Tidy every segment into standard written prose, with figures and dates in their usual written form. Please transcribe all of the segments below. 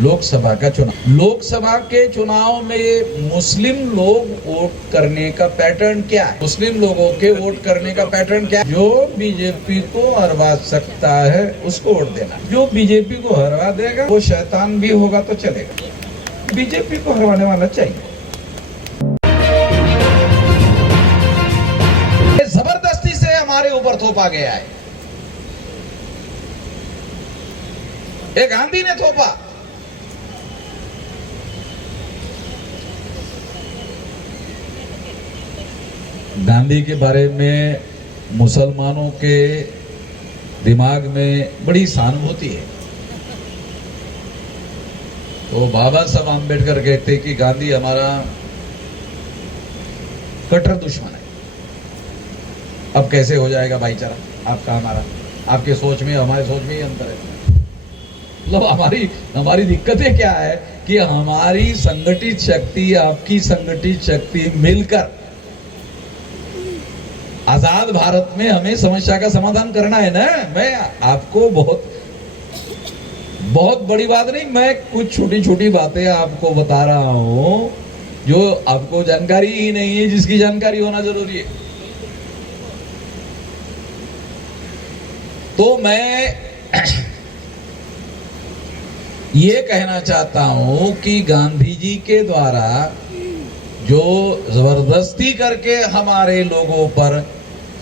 लोकसभा का चुनाव, लोकसभा के चुनाव में मुस्लिम लोग वोट करने का पैटर्न क्या है? मुस्लिम लोगों के वोट करने का पैटर्न क्या है? जो बीजेपी को हरवा सकता है उसको वोट देना। जो बीजेपी को हरवा देगा वो शैतान भी होगा तो चलेगा। बीजेपी को हरवाने वाला चाहिए। जबरदस्ती से हमारे ऊपर थोपा गया है। ये गांधी ने थोपा। गांधी के बारे में मुसलमानों के दिमाग में बड़ी सहानुभूति है। तो बाबा साहब आम्बेडकर कहते कि गांधी हमारा कट्टर दुश्मन है। अब कैसे हो जाएगा भाईचारा आपका हमारा? आपके सोच में हमारे सोच में ही अंतर है। मतलब हमारी दिक्कतें क्या है कि हमारी संगठित शक्ति, आपकी संगठित शक्ति मिलकर आजाद भारत में हमें समस्या का समाधान करना है ना। मैं आपको बहुत बड़ी बात नहीं, मैं कुछ छोटी छोटी बातें आपको बता रहा हूं जो आपको जानकारी ही नहीं है, जिसकी जानकारी होना जरूरी है। तो मैं ये कहना चाहता हूं कि गांधी जी के द्वारा जो जबरदस्ती करके हमारे लोगों पर,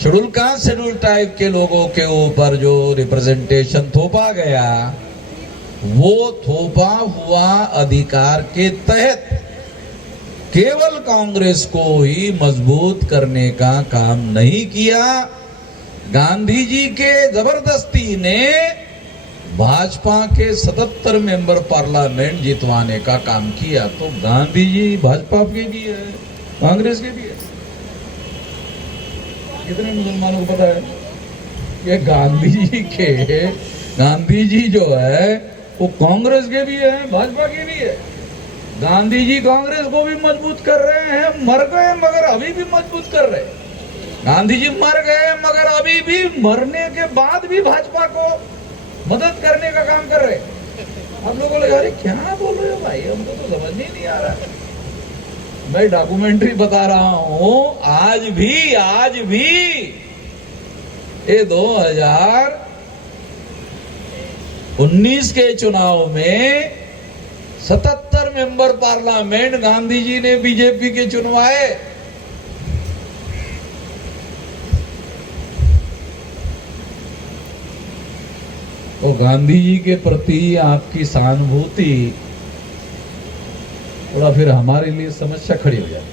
शेड्यूल कास्ट शेड्यूल टाइप के लोगों के ऊपर जो रिप्रेजेंटेशन थोपा गया, वो थोपा हुआ अधिकार के तहत केवल कांग्रेस को ही मजबूत करने का काम नहीं किया। गांधी जी के जबरदस्ती ने भाजपा के 77 मेंबर पार्लियामेंट जितवाने का काम किया। तो गांधी जी भाजपा के भी है, कांग्रेस के भी है। कितने मुसलमानों को पता है कि गांधी जी जो है वो कांग्रेस के भी है, भाजपा के भी है। गांधी जी कांग्रेस को भी मजबूत कर रहे हैं, मर गए मगर अभी भी मजबूत कर रहे हैं। गांधी जी मर गए मगर अभी भी मरने के बाद भी भाजपा को मदद करने का काम कर रहे हैं। आप लोगों लगे अरे क्या बोल रहे हो भाई, हमको तो समझ नहीं आ रहा है। मैं डॉक्यूमेंट्री बता रहा हूं। आज भी ये 2019 के चुनाव में 77 मेंबर पार्लियामेंट गांधी जी ने बीजेपी के चुनवाए। तो गांधी जी के प्रति आपकी सहानुभूति थोड़ा फिर हमारे लिए समस्या खड़ी हो जाती।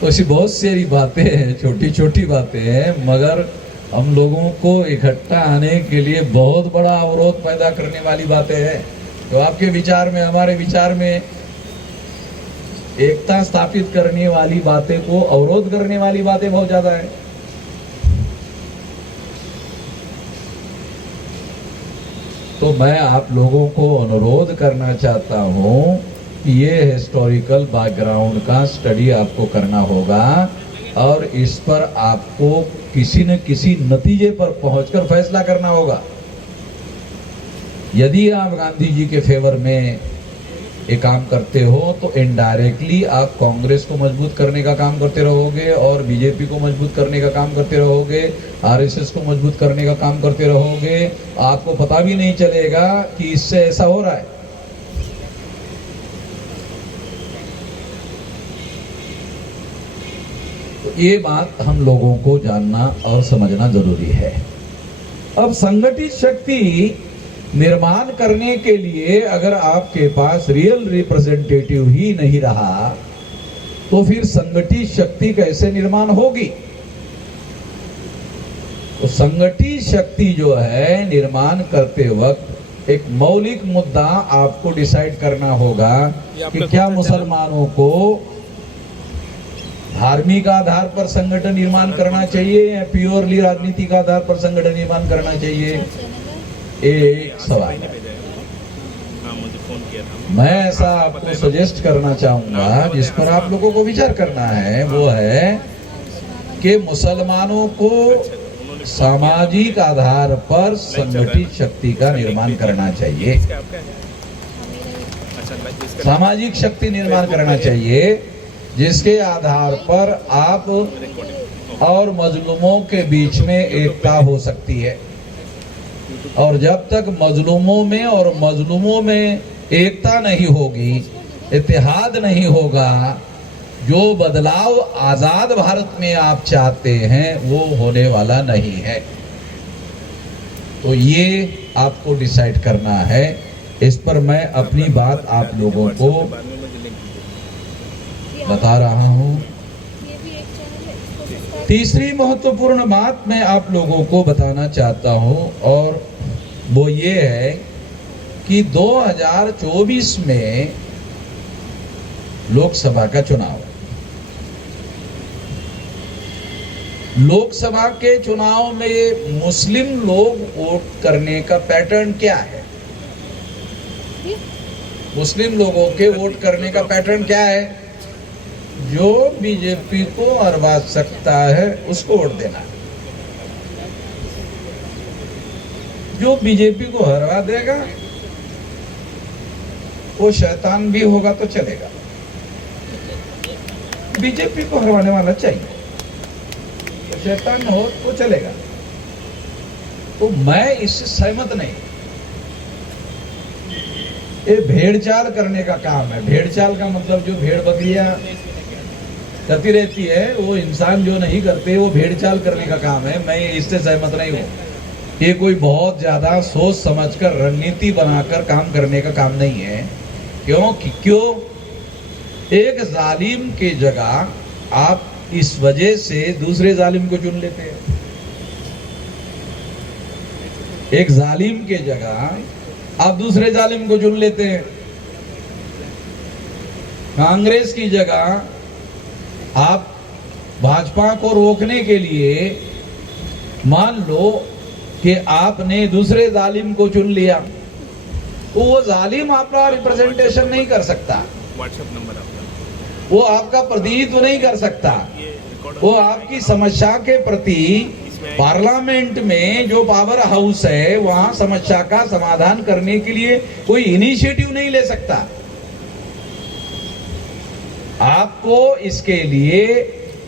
तो ऐसी बहुत सारी बातें हैं, छोटी छोटी बातें हैं, मगर हम लोगों को इकट्ठा आने के लिए बहुत बड़ा अवरोध पैदा करने वाली बातें हैं। तो आपके विचार में, हमारे विचार में एकता स्थापित करने वाली बातें को अवरोध करने वाली बातें बहुत ज्यादा है। तो मैं आप लोगों को अनुरोध करना चाहता हूं कि ये हिस्टोरिकल बैकग्राउंड का स्टडी आपको करना होगा और इस पर आपको किसी न किसी नतीजे पर पहुंचकर फैसला करना होगा। यदि आप गांधी जी के फेवर में एक काम करते हो तो इनडायरेक्टली आप कांग्रेस को मजबूत करने का काम करते रहोगे और बीजेपी को मजबूत करने का काम करते रहोगे, आरएसएस को मजबूत करने का काम करते रहोगे। आपको पता भी नहीं चलेगा कि इससे ऐसा हो रहा है। तो ये बात हम लोगों को जानना और समझना जरूरी है। अब संगठित शक्ति निर्माण करने के लिए अगर आपके पास रियल रिप्रेजेंटेटिव ही नहीं रहा तो फिर संगठित शक्ति कैसे निर्माण होगी? तो संगठित शक्ति जो है निर्माण करते वक्त एक मौलिक मुद्दा आपको डिसाइड करना होगा कि क्या मुसलमानों को धार्मिक आधार पर संगठन निर्माण करना चाहिए या प्योरली राजनीतिक आधार पर संगठन निर्माण करना चाहिए? एक सवाल है। मैं ऐसा आपको सजेस्ट करना चाहूंगा जिस पर आप लोगों को विचार करना है, वो है कि मुसलमानों को सामाजिक आधार पर संगठित शक्ति का निर्माण करना चाहिए। सामाजिक शक्ति निर्माण करना चाहिए जिसके आधार पर आप और मजलूमों के बीच में एकता हो सकती है। और जब तक मजलूमों में और मजलूमों में एकता नहीं होगी, इत्तेहाद नहीं होगा, जो बदलाव आजाद भारत में आप चाहते हैं वो होने वाला नहीं है। तो ये आपको डिसाइड करना है। इस पर मैं अपनी बात आप लोगों को बता रहा हूं। तीसरी महत्वपूर्ण बात मैं आप लोगों को बताना चाहता हूं और वो ये है कि 2024 में लोकसभा का चुनाव है। लोकसभा के चुनाव में मुस्लिम लोग वोट करने का पैटर्न क्या है? मुस्लिम लोगों के वोट करने का पैटर्न क्या है? जो बीजेपी को हरवा सकता है उसको वोट देना। जो बीजेपी को हरवा देगा वो शैतान भी होगा तो चलेगा। बीजेपी को हरवाने वाला चाहिए, तो शैतान हो तो चलेगा। तो मैं इससे सहमत नहीं। ये भेड़ चाल करने का काम है। भेड़ चाल का मतलब जो भेड़ बकरियां करती रहती है वो इंसान जो नहीं करते, वो भेड़ चाल करने का काम है। मैं इससे सहमत नहीं हूँ। ये कोई बहुत ज्यादा सोच समझकर रणनीति बनाकर काम करने का काम नहीं है। क्यों एक जालिम की जगह आप इस वजह से दूसरे जालिम को चुन लेते हैं। एक जालिम के जगह आप दूसरे जालिम को चुन लेते हैं। कांग्रेस की जगह आप भाजपा को रोकने के लिए मान लो कि आपने दूसरे जालिम को चुन लिया, तो वो जालिम आपका रिप्रेजेंटेशन नहीं कर सकता, व्हाट्सएप नंबर आपका, वो आपका प्रतिनिधित्व नहीं कर सकता। वो आपकी समस्या के प्रति पार्लियामेंट में जो पावर हाउस है वहां समस्या का समाधान करने के लिए कोई इनिशिएटिव नहीं ले सकता। आपको इसके लिए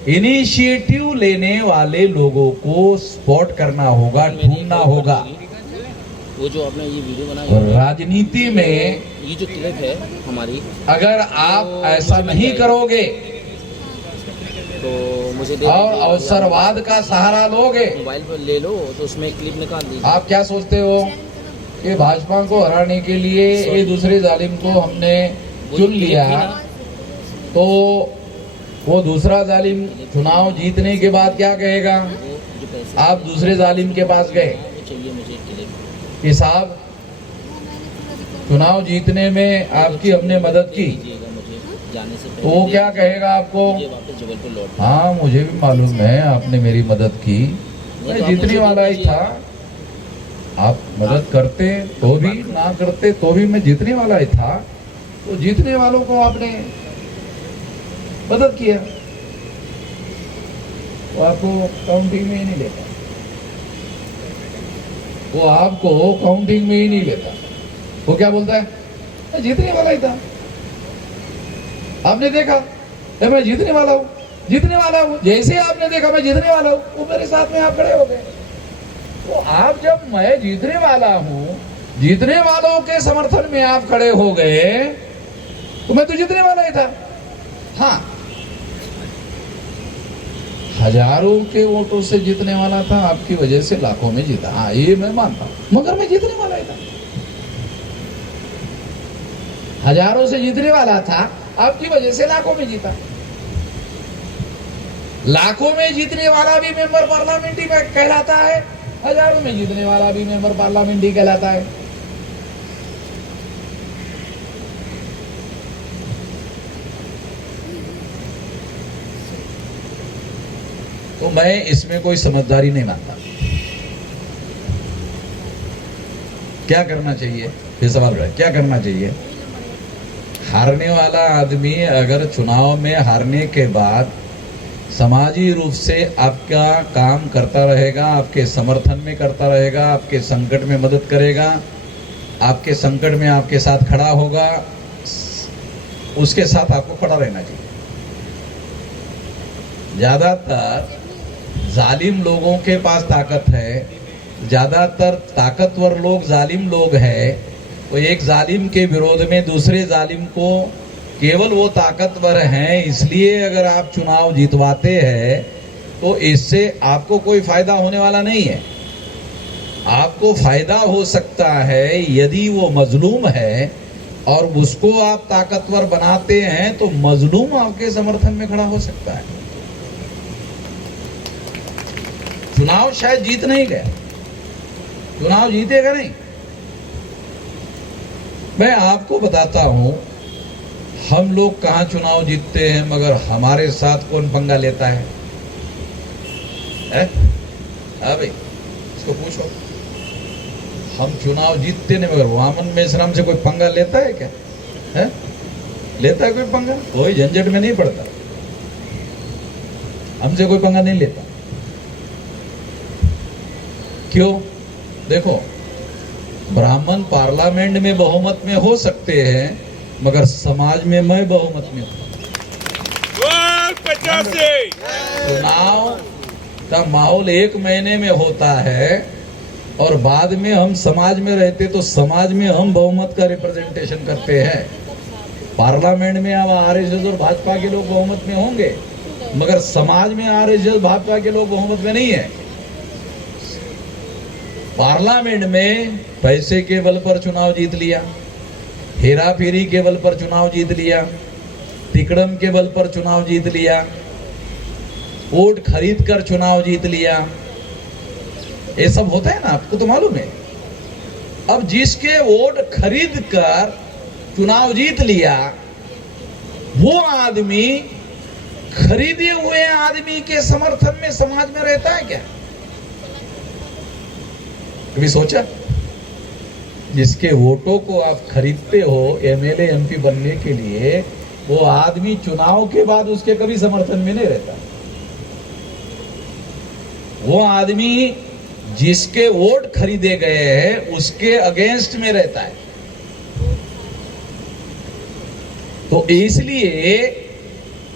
इनिशिएटिव लेने वाले लोगों को स्पॉट करना होगा, ढूंढना होगा। वो जो आपने ये वीडियो बनाई, राजनीति में ये जो क्लिप है हमारी, अगर आप ऐसा नहीं करोगे तो मुझे और अवसरवाद का सहारा लोगे, मोबाइल पर ले लो तो उसमें क्लिप निकाल दीजिए। आप क्या सोचते हो कि भाजपा को हराने के लिए ये दूसरे जालिम को हमने चुन लिया, तो वो दूसरा जालिम चुनाव जीतने के बाद क्या कहेगा? आप दूसरे जालिम के पास गए चाहिए मुझे क्लिप कि साहब चुनाव जीतने में आपकी हमने मदद की, दीजिएगा मुझे जाने से तो वो क्या कहेगा आपको? मुझे वापस जबलपुर लौट। हाँ मुझे भी मालूम है आपने मेरी मदद की, मैं जीतने वाला ही था। आप मदद करते तो भी, ना करते तो भी मैं जीतने वाला ही था। तो जीतने वालों को आपने मदद किया, वो आपको काउंटिंग में ही नहीं लेता, वो आपको काउंटिंग में ही नहीं लेता। वो क्या बोलता है? मैं जीतने वाला ही था, आपने देखा मैं जीतने वाला हूं, जीतने वाला हूं। जैसे आपने देखा मैं जीतने वाला हूं, वो मेरे साथ में आप खड़े हो गए। तो आप जब मैं जीतने वाला हूं, जीतने वालों के समर्थन में आप खड़े हो गए, तो मैं तो जीतने वाला ही था। हाँ, हजारों के वोटों से जीतने वाला था, आपकी वजह से लाखों में जीता। हाँ ये मैं मानता हूं, मगर मैं जीतने वाला ही था। हजारों से जीतने वाला था, आपकी वजह से लाखों में जीता। लाखों में जीतने वाला भी मेंबर पार्लियामेंट ही कहलाता है, हजारों में जीतने वाला भी मेंबर पार्लियामेंट ही कहलाता है। तो मैं इसमें कोई समझदारी नहीं मानता। क्या करना चाहिए, ये सवाल है, क्या करना चाहिए? हारने वाला आदमी अगर चुनाव में हारने के बाद समाजी रूप से आपका काम करता रहेगा, आपके समर्थन में करता रहेगा, आपके संकट में मदद करेगा, आपके संकट में आपके साथ खड़ा होगा, उसके साथ आपको खड़ा रहना चाहिए। ज्यादातर जालिम लोगों के पास ताकत है, ज्यादातर ताकतवर लोग जालिम लोग हैं। तो एक जालिम के विरोध में दूसरे जालिम को केवल वो ताकतवर हैं इसलिए अगर आप चुनाव जीतवाते हैं तो इससे आपको कोई फायदा होने वाला नहीं है। आपको फायदा हो सकता है यदि वो मजलूम है और उसको आप ताकतवर बनाते हैं तो मजलूम आपके समर्थन में खड़ा हो सकता है। चुनाव शायद जीत नहीं गया, चुनाव जीतेगा नहीं। मैं आपको बताता हूं हम लोग कहां चुनाव जीतते हैं मगर हमारे साथ कौन पंगा लेता है? भाई इसको पूछो। हम चुनाव जीतते नहीं मगर वामन मेश्राम से कोई पंगा लेता है क्या? है? लेता है कोई पंगा? कोई झंझट में नहीं पड़ता, हमसे कोई पंगा नहीं लेता। क्यों? देखो, ब्राह्मण पार्लियामेंट में बहुमत में हो सकते हैं मगर समाज में मैं बहुमत में हूं। चुनाव का माहौल 1 महीने में होता है और बाद में हम समाज में रहते तो समाज में हम बहुमत का रिप्रेजेंटेशन करते हैं। पार्लियामेंट में अब आरएसएस और भाजपा के लोग बहुमत में होंगे मगर समाज में आरएसएस भाजपा के लोग बहुमत में नहीं है। पार्लियामेंट में पैसे के बल पर चुनाव जीत लिया, हेरा फेरी के बल पर चुनाव जीत लिया, तिकड़म के बल पर चुनाव जीत लिया, वोट खरीद कर चुनाव जीत लिया, ये सब होता है ना, आपको तो मालूम है। अब जिसके वोट खरीद कर चुनाव जीत लिया वो आदमी खरीदे हुए आदमी के समर्थन में समाज में रहता है क्या? कभी सोचा? जिसके वोटों को आप खरीदते हो एमएलए एमपी बनने के लिए, वो आदमी चुनाव के बाद उसके कभी समर्थन में नहीं रहता। वो आदमी जिसके वोट खरीदे गए हैं उसके अगेंस्ट में रहता है। तो इसलिए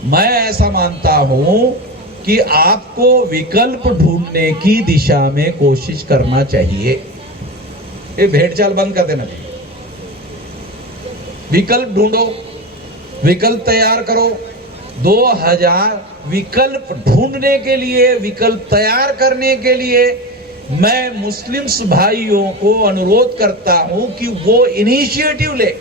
मैं ऐसा मानता हूं कि आपको विकल्प ढूंढने की दिशा में कोशिश करना चाहिए। ये भेड़ चाल बंद कर देना चाहिए। विकल्प ढूंढो, विकल्प तैयार करो। 2000 विकल्प ढूंढने के लिए, विकल्प तैयार करने के लिए मैं मुस्लिम्स भाइयों को अनुरोध करता हूं कि वो इनिशिएटिव ले।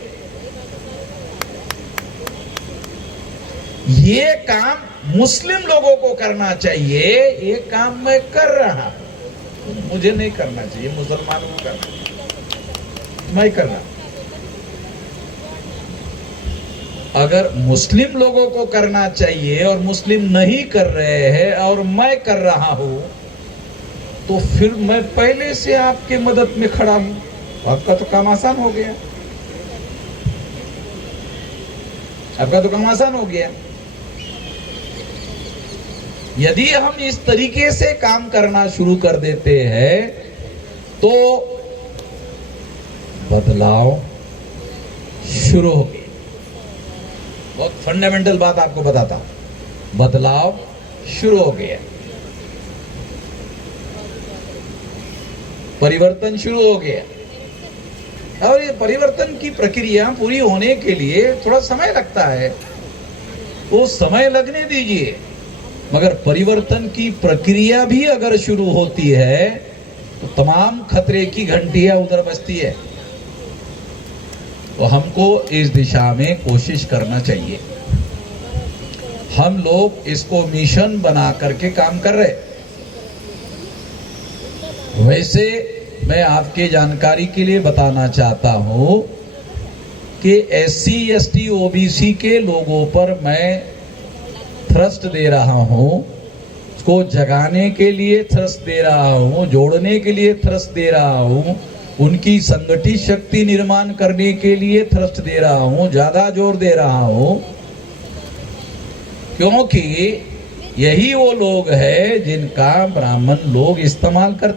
ये काम मुस्लिम लोगों को करना चाहिए, ये काम मैं कर रहा हूं, मुझे नहीं करना चाहिए, मुसलमानों को करना चाहिए, मैं कर रहा हूं। अगर मुस्लिम लोगों को करना चाहिए और मुस्लिम नहीं कर रहे हैं और मैं कर रहा हूं तो फिर मैं पहले से आपके मदद में खड़ा हूं, आपका तो काम आसान हो गया, आपका तो काम आसान हो गया। यदि हम इस तरीके से काम करना शुरू कर देते हैं तो बदलाव शुरू हो गया। बहुत फंडामेंटल बात आपको बताता हूं, बदलाव शुरू हो गया, परिवर्तन शुरू हो गया। और ये परिवर्तन की प्रक्रिया पूरी होने के लिए थोड़ा समय लगता है, तो समय लगने दीजिए। मगर परिवर्तन की प्रक्रिया भी अगर शुरू होती है तो तमाम खतरे की घंटियां उधर बजती है। तो हमको इस दिशा में कोशिश करना चाहिए। हम लोग इसको मिशन बना करके काम कर रहे। वैसे मैं आपके जानकारी के लिए बताना चाहता हूं कि SC ST OBC के लोगों पर मैं थ्रस्ट दे रहा हूं, उसको जगाने के लिए थ्रस्ट दे रहा हूं, जोड़ने के लिए थ्रस्ट दे रहा हूं, उनकी संगठित शक्ति निर्माण करने के लिए थ्रस्ट दे रहा हूं, ज्यादा जोर दे रहा हूं, क्योंकि यही वो लोग है जिनका ब्राह्मण लोग इस्तेमाल करते